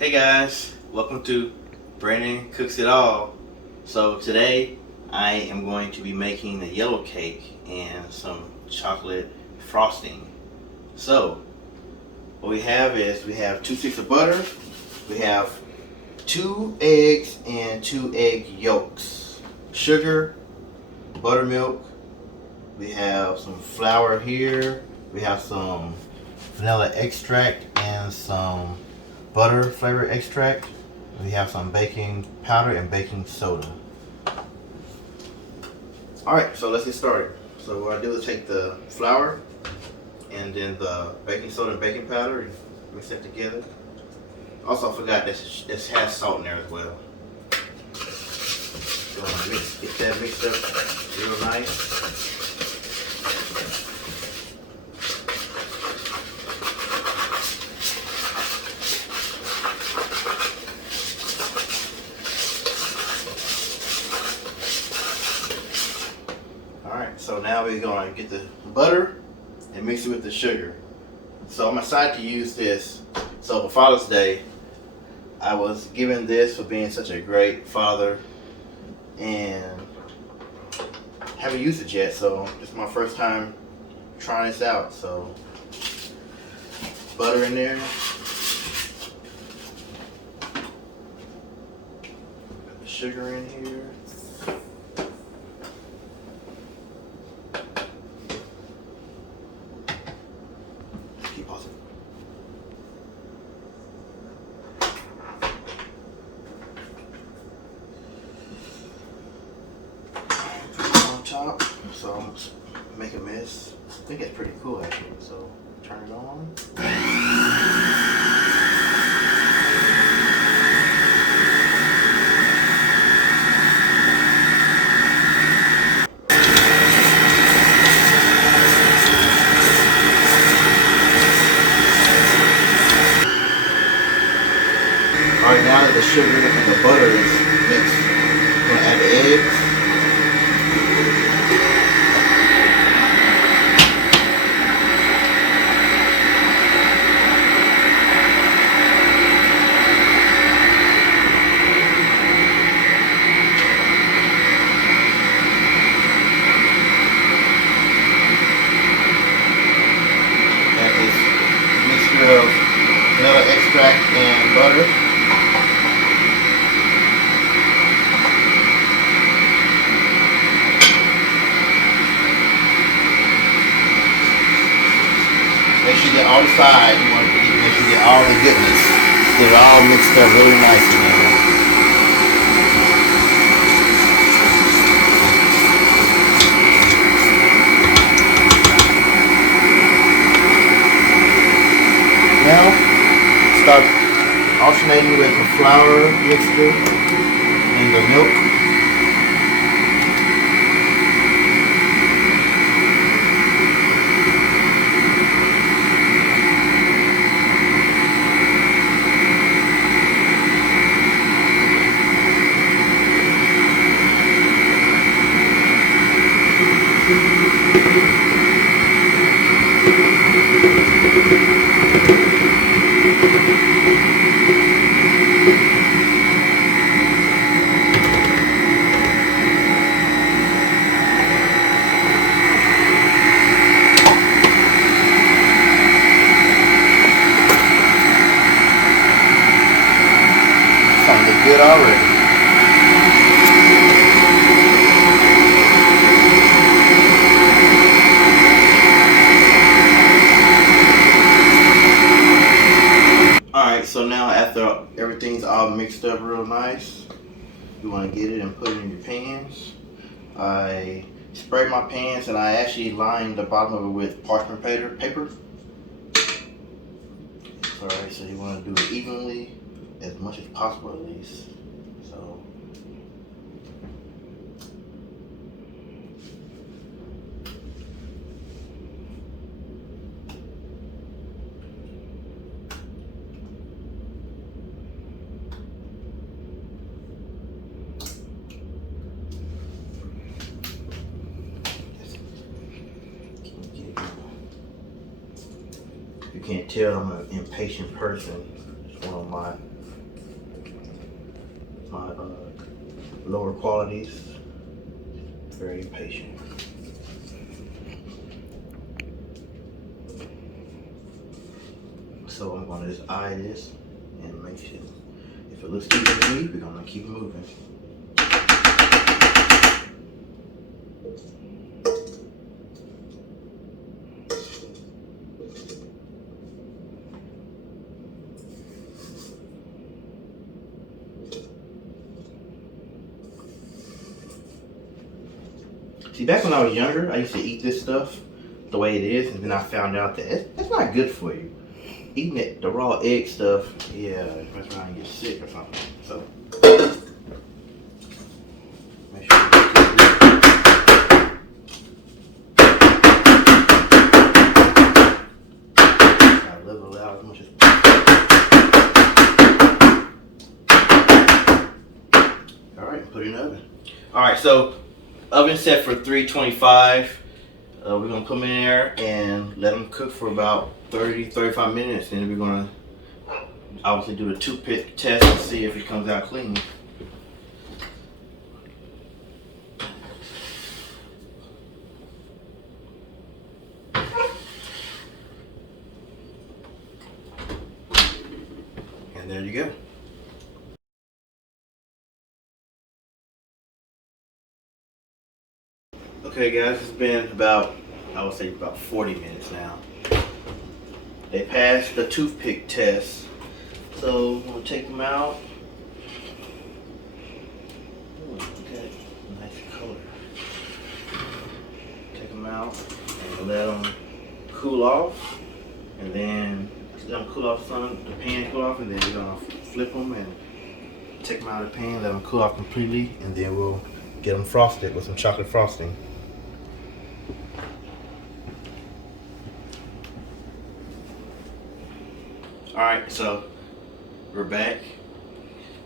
Hey guys, welcome to Brandon Cooks It All. So today I am going to be making a yellow cake and some chocolate frosting. So what we have is we have 2 sticks of butter, we have 2 eggs and 2 egg yolks, sugar, buttermilk, we have some flour here, we have some vanilla extract and some butter flavor extract. We have some baking powder and baking soda. Alright, so let's get started. So what I do is take the flour and then the baking soda and baking powder and mix that together. Also, I forgot this has salt in there as well. So get that mixed up real nice. So now we're going to get the butter and mix it with the sugar. So I'm excited to use this. So for Father's Day, I was given this for being such a great father and haven't used it yet. So this is my first time trying this out. So butter in there. Put the sugar in here. Top, so I'm just make a mess. I think it's pretty cool actually. So turn it on. Alright, now that the sugar and the butter is mixed, I'm gonna add the eggs. Of vanilla extract and butter. Make sure you get all the sides. You want to make sure you get all the goodness. Get it all mixed up really nice in there. Now, start alternating with the flour mixture and the milk. Good already. Alright, so now after everything's all mixed up real nice, you want to get it and put it in your pans. I sprayed my pans and I actually lined the bottom of it with parchment paper. Alright, so you want to do it evenly, as much as possible at least. So you can't tell I'm an impatient person. It's one of my lower qualities. Very impatient. So I'm gonna just eye this and make sure. If it looks too good to me, we're gonna keep moving. See, back when I was younger, I used to eat this stuff the way it is, and then I found out that it's not good for you. Eating it, the raw egg stuff, yeah, that's why I get sick or something. So, make sure you gotta level it out as much as possible. Alright, put it in the oven. Alright, so oven set for 325. We're gonna put them in there and let them cook for about 30-35 minutes. Then we're gonna obviously do the toothpick test and see if it comes out clean. And there you go. Okay guys, it's been about, I would say about 40 minutes now. They passed the toothpick test. So I'm gonna take them out. Ooh, okay, nice color. Take them out and let them cool off. And then let them cool off the pan cool off, and then we're gonna flip them and take them out of the pan, let them cool off completely, and then we'll get them frosted with some chocolate frosting. Alright, so we're back.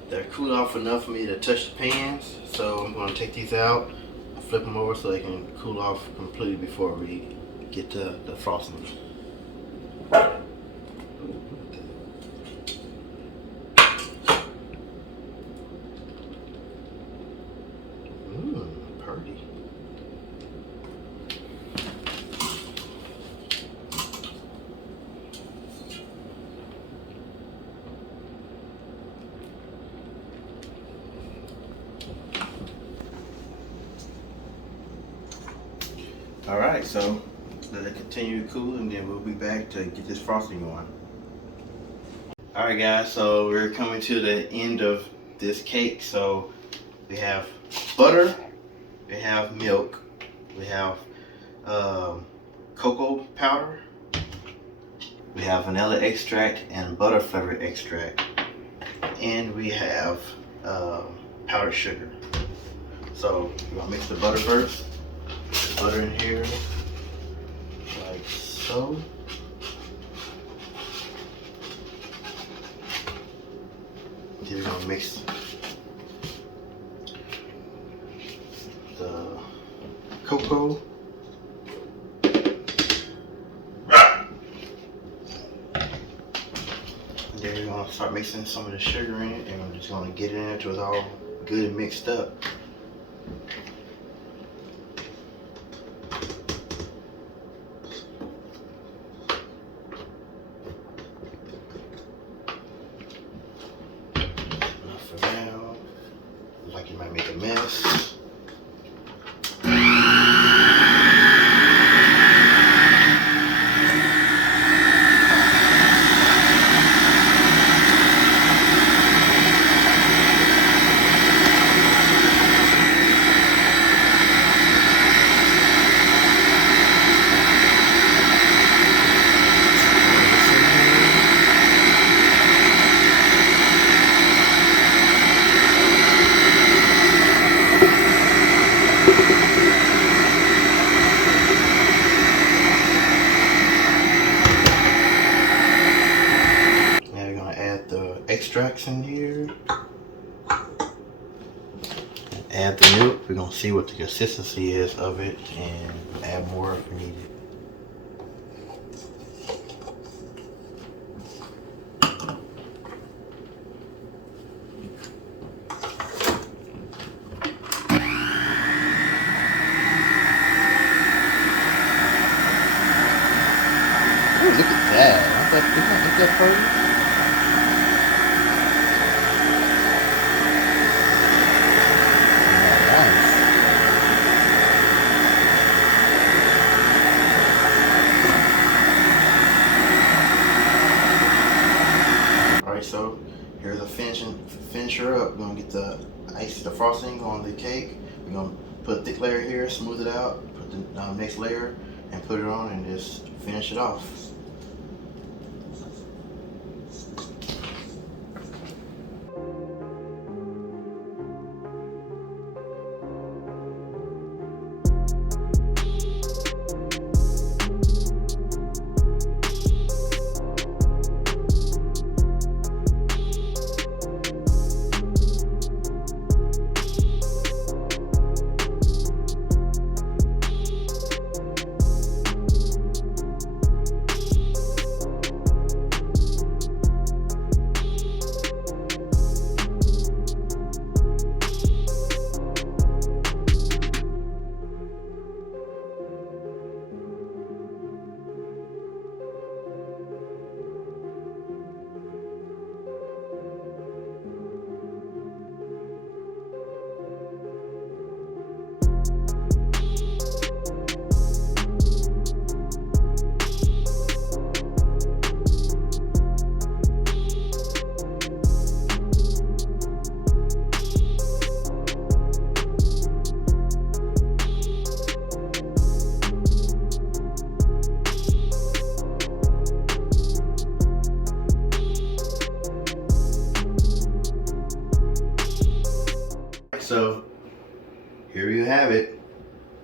They're cooled off enough for me to touch the pans, so I'm going to take these out, flip them over so they can cool off completely before we get to the frosting. Pretty. Alright, so let it continue to cool and then we'll be back to get this frosting on. Alright guys, so we're coming to the end of this cake. So we have butter, we have milk, we have cocoa powder, we have vanilla extract and butter flavored extract, and we have powdered sugar. So we're gonna mix the butter first. Butter in here, like so. Then we're gonna mix the cocoa. And then we're gonna start mixing some of the sugar in it, and we're just gonna get it in until it's all good and mixed up. Like you might make a mess. Extracts in here. Add the milk. We're gonna see what the consistency is of it and add more if we need it. that? Ain't that pretty? Alright, so here's a finisher up. We're gonna get the frosting on the cake. We're gonna put a thick layer here, smooth it out, put the next layer, and put it on, and just finish it off. So here you have it,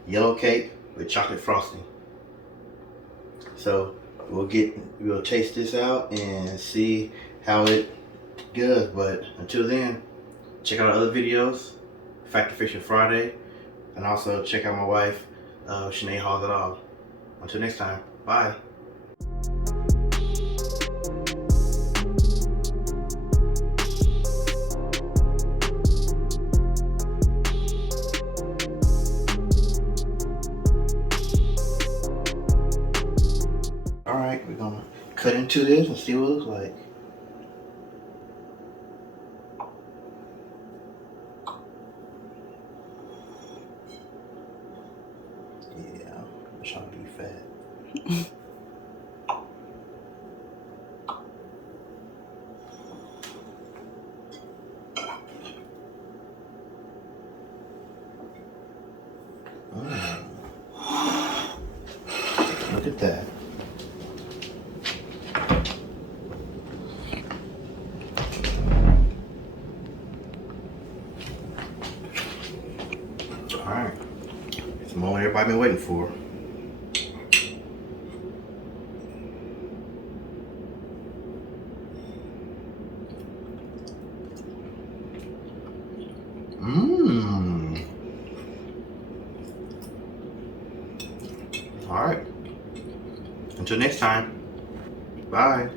yellow cake with chocolate frosting. So we'll taste this out and see how it goes. But until then, check out our other videos, Factor Fiction Friday, and also check out my wife, Shanae Halls It All. Until next time, bye. Alright, we're gonna cut into this and see what it looks like. Yeah, I'm trying to be fat. Look at that. Alright, it's the moment everybody been waiting for. Mmm. Alright. Until next time. Bye.